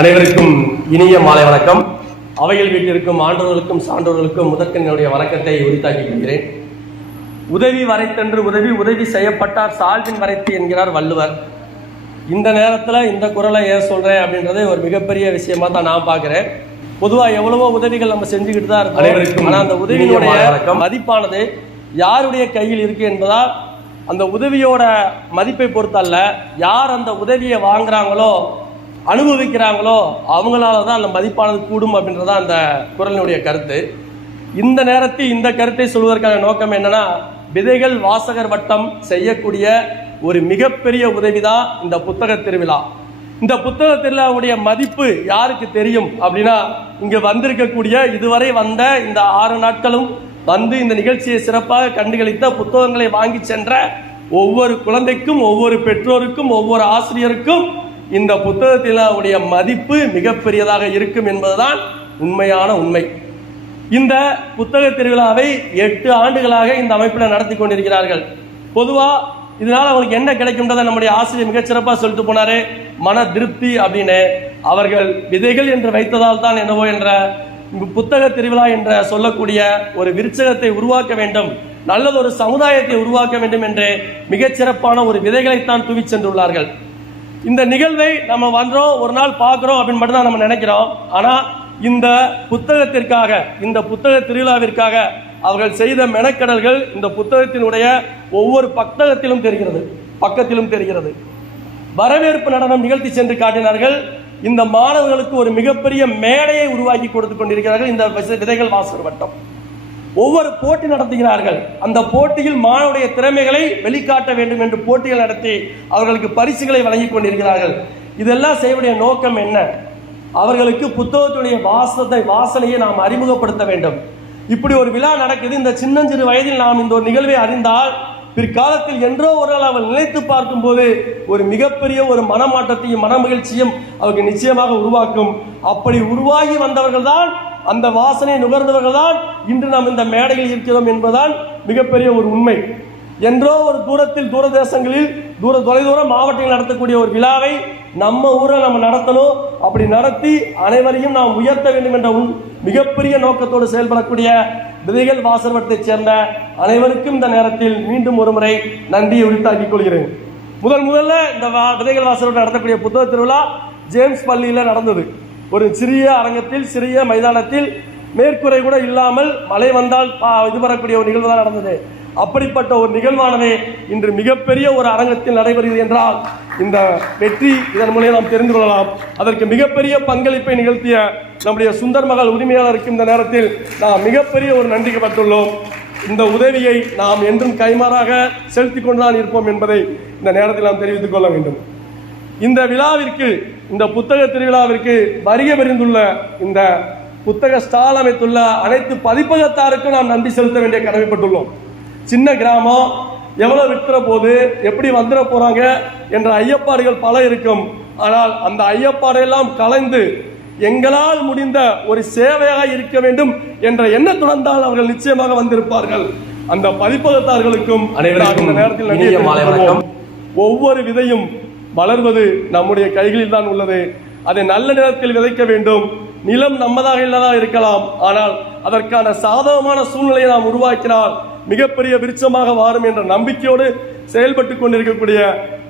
அனைவருக்கும் இனிய மாலை வணக்கம். அவையில் வீட்டிற்கும் ஆண்டோர்களுக்கும் சான்றோர்களுக்கும் முதற்கனுடைய வணக்கத்தை உரித்தாக்கிக் கொள்கிறேன். உதவி வரைத்தன்று உதவி செய்யப்பட்டார் சால்வின் வரைத்து என்கிறார் வள்ளுவர். இந்த நேரத்தில் இந்த குரலை ஏன் சொல்றேன் அப்படின்றத ஒரு மிகப்பெரிய விஷயமா தான் நான் பார்க்கிறேன். பொதுவாக எவ்வளவோ உதவிகள் நம்ம செஞ்சுக்கிட்டு தான் இருக்கோம். ஆனால் அந்த உதவியினுடைய மதிப்பானது யாருடைய கையில் இருக்கு என்பதால் அந்த உதவியோட மதிப்பை பொறுத்தல்ல, யார் அந்த உதவியை வாங்குறாங்களோ அனுபவிக்கிறாங்களோ அவங்களால தான் அந்த மதிப்பானது கூடும் அப்படின்றதான் அந்த குரலினுடைய கருத்து. இந்த நேரத்தில் இந்த கருத்தை சொல்வதற்கான நோக்கம் என்னன்னா, விதைகள் வாசகர் வட்டம் செய்யக்கூடிய ஒரு மிகப்பெரிய உதவிதான் இந்த புத்தக திருவிழா. இந்த புத்தக திருவிழாவுடைய மதிப்பு யாருக்கு தெரியும் அப்படின்னா, இங்க வந்திருக்கக்கூடிய இதுவரை வந்த இந்த 6 நாட்களும் வந்து இந்த நிகழ்ச்சியை சிறப்பாக கண்டுகளித்த புத்தகங்களை வாங்கி சென்ற ஒவ்வொரு குழந்தைக்கும், ஒவ்வொரு பெற்றோருக்கும், ஒவ்வொரு ஆசிரியருக்கும் இந்த புத்தகத்தினுடைய மதிப்பு மிகப்பெரியதாக இருக்கும் என்பதுதான் உண்மையான உண்மை. இந்த புத்தக திருவிழாவை 8 ஆண்டுகளாக இந்த அமைப்பில் நடத்தி கொண்டிருக்கிறார்கள். பொதுவாக இதனால் அவங்களுக்கு என்ன கிடைக்கும்ன்றதை நம்முடைய ஆசிரியர் மிகச்சிறப்பாக சொல்லிட்டு போனாரு, மன திருப்தி அப்படின்னு. அவர்கள் விதைகள் என்று வைத்ததால் தான் என்னவோ என்ற புத்தக திருவிழா என்ற சொல்லக்கூடிய ஒரு விருட்சகத்தை உருவாக்க வேண்டும், நல்லதொரு சமுதாயத்தை உருவாக்க வேண்டும் என்று மிகச்சிறப்பான ஒரு விதைகளைத்தான் தூவி சென்றுள்ளார்கள். இந்த நிகழ்வை நம்ம வந்தோம், ஒரு நாள் பார்க்குறோம் அப்படின்னு மட்டும் தான் நம்ம நினைக்கிறோம். ஆனால் இந்த புத்தகத்திற்காக, இந்த புத்தக திருவிழாவிற்காக அவர்கள் செய்த மெனக்கடல்கள் இந்த புத்தகத்தினுடைய ஒவ்வொரு பக்கத்திலும் தெரிகிறது. வரவேற்பு நடனம் நிகழ்த்தி சென்று காட்டினார்கள். இந்த மாணவர்களுக்கு ஒரு மிகப்பெரிய மேடையை உருவாக்கி கொடுத்து கொண்டிருக்கிறார்கள் இந்த விதைகள் வாசகர் வட்டம். ஒவ்வொரு போட்டி நடத்துகிறார்கள். அந்த போட்டியில் மாணவருடைய திறமைகளை வெளிக்காட்ட வேண்டும் என்று போட்டிகள் நடத்தி அவர்களுக்கு பரிசுகளை வழங்கி கொண்டிருக்கிறார்கள். இதெல்லாம் செய்வடைய நோக்கம் என்ன? அவர்களுக்கு புத்தகத்துடைய வாசனையை நாம் அறிமுகப்படுத்த வேண்டும். இப்படி ஒரு விழா நடக்குது. இந்த சின்னஞ்சிறு வயதில் நாம் இந்த ஒரு நிகழ்வை அறிந்தால் பிற்காலத்தில் என்றோ ஒரு நாள் அவள் நினைத்து பார்க்கும் போது ஒரு மிகப்பெரிய ஒரு மனமாற்றத்தையும் மன மகிழ்ச்சியும் அவருக்கு நிச்சயமாக உருவாக்கும். அப்படி உருவாகி வந்தவர்கள் தான், அந்த வாசனை நுகர்ந்தவர்கள் தான் இன்று நாம் இந்த மேடையில் இருக்கிறோம் என்பதுதான் மிகப்பெரிய ஒரு உண்மை. என்றோ ஒரு தூரதேசங்களில் தொலைதூர மாவட்டங்கள் நடத்தக்கூடிய ஒரு விழாவை நம்ம ஊரில் நம்ம நடத்தணும். அப்படி நடத்தி அனைவரையும் நாம் உயர்த்த வேண்டும் என்ற மிகப்பெரிய நோக்கத்தோடு செயல்படக்கூடிய விதைகள் வாசகர் வட்டத்தைச் சேர்ந்த அனைவருக்கும் இந்த நேரத்தில் மீண்டும் ஒரு முறை நன்றியை உரித்தாக்கிக் கொள்கிறேன். முதல்ல இந்த விதைகள் வாசகர் வட்டம் நடத்தக்கூடிய புத்தக திருவிழா ஜேம்ஸ் பள்ளியில் நடந்தது. ஒரு சிறிய அரங்கத்தில், சிறிய மைதானத்தில், மேற்கூரை கூட இல்லாமல் மழை வந்தால் இது வரக்கூடிய ஒரு நிகழ்வு தான் நடந்தது. அப்படிப்பட்ட ஒரு நிகழ்வானது இன்று மிகப்பெரிய ஒரு அரங்கத்தில் நடைபெறுகிறது என்றால் இந்த வெற்றி இதன் மூலம் நாம் தெரிந்து கொள்ளலாம். அதற்கு மிகப்பெரிய பங்களிப்பை நிகழ்த்திய நம்முடைய சுந்தர் மகள் உரிமையாளருக்கு இந்த நேரத்தில் நாம் மிகப்பெரிய ஒரு நன்றி பட்டுள்ளோம். இந்த உதவியை நாம் என்றும் கைமாறாக செலுத்திக் கொண்டுதான் இருப்போம் என்பதை இந்த நேரத்தில் நாம் தெரிவித்துக் கொள்ள வேண்டும். இந்த விழாவிற்கு, இந்த புத்தக திருவிழாவிற்கு வருகை புரிந்துள்ள, இந்த புத்தக ஸ்டால் அமைத்துள்ள அனைத்து பதிப்பகத்தாருக்கும் நாம் நன்றி செலுத்த வேண்டிய கடமைப்பட்டுள்ளோம். சின்ன கிராமம், எவ்வளவு விற்கிற போது எப்படி வந்துட போறாங்க என்ற ஐயப்பாடுகள் பல இருக்கும். ஆனால் அந்த ஐயப்பாடையெல்லாம் கலைந்து எங்களால் முடிந்த ஒரு சேவையாக இருக்க வேண்டும் என்ற எண்ணத்துடன் தான் அவர்கள் நிச்சயமாக வந்திருப்பார்கள். அந்த பதிப்பகத்தார்களுக்கும் இந்த நேரத்தில் நன்றி. ஒவ்வொரு விதையும் வளர்வது நம்முடைய கைகளில் தான் உள்ளது. அதை நல்ல நிலத்தில் விதைக்க வேண்டும். நிலம் நம்மதாக இல்லதாக இருக்கலாம், ஆனால் அதற்கான சாதகமான சூழ்நிலையை நாம் உருவாக்கினால் மிகப்பெரிய விருட்சமாக வாரும் என்ற நம்பிக்கையோடு செயல்பட்டு கொண்டிருக்கக்கூடிய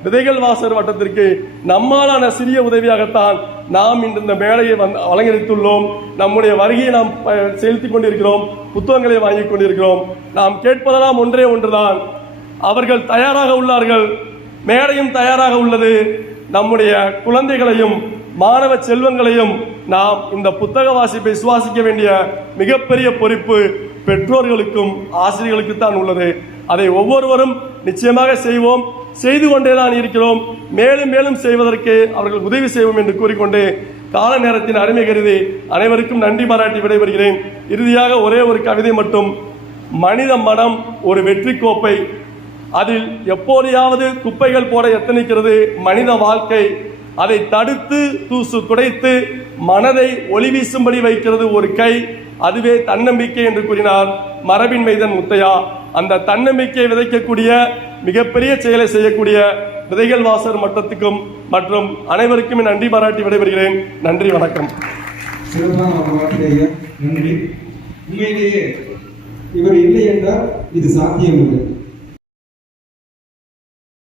விதைகள் வாசகர் வட்டத்திற்கு நம்மாலான சிறிய உதவியாகத்தான் நாம் இன்று இந்த மேடையை வழங்கியுள்ளோம். நம்முடைய வருகையை நாம் செலுத்திக் கொண்டிருக்கிறோம், புத்தகங்களை வாங்கி கொண்டிருக்கிறோம். நாம் கேட்பதெல்லாம் ஒன்றே ஒன்றுதான், அவர்கள் தயாராக உள்ளார்கள், மேடையும் தயாராக உள்ளது. நம்முடைய குழந்தைகளையும் மாணவ செல்வங்களையும் நாம் இந்த புத்தக வாசிப்பை சுவாசிக்க வேண்டிய மிகப்பெரிய பொறுப்பு பெற்றோர்களுக்கும் ஆசிரியர்களுக்கு தான் உள்ளது. அதை ஒவ்வொருவரும் நிச்சயமாக செய்வோம், செய்து கொண்டேதான் இருக்கிறோம். மேலும் மேலும் செய்வதற்கு அவர்கள் உதவி செய்வோம் என்று கூறிக்கொண்டு கால நேரத்தின் அருமை கருதி அனைவருக்கும் நன்றி பாராட்டி விடைபெறுகிறேன். இறுதியாக ஒரே ஒரு கவிதை மட்டும். மனித மனம் ஒரு வெற்றி கோப்பை, அதில் எப்போதையாவது குப்பைகள் போட எத்தனிக்கிறது மனித வாழ்க்கை. அதை தடுத்து தூசு துடைத்து மனதை ஒளி வீசும்படி வைக்கிறது ஒரு கை. அதுவே தன்னம்பிக்கை என்று கூறினார் மரபின் மைந்தன் முத்தையா. அந்த தன்னம்பிக்கையை விதைக்கக்கூடிய மிகப்பெரிய செயலை செய்யக்கூடிய விதைகள் வாசர் மட்டத்துக்கும் மற்றும் அனைவருக்கும் நன்றி பாராட்டி விடைபெறுகிறேன். நன்றி, வணக்கம். நன்றி. உண்மையிலேயே இவர் இல்லை என்றால் இது சாத்தியமில்லை.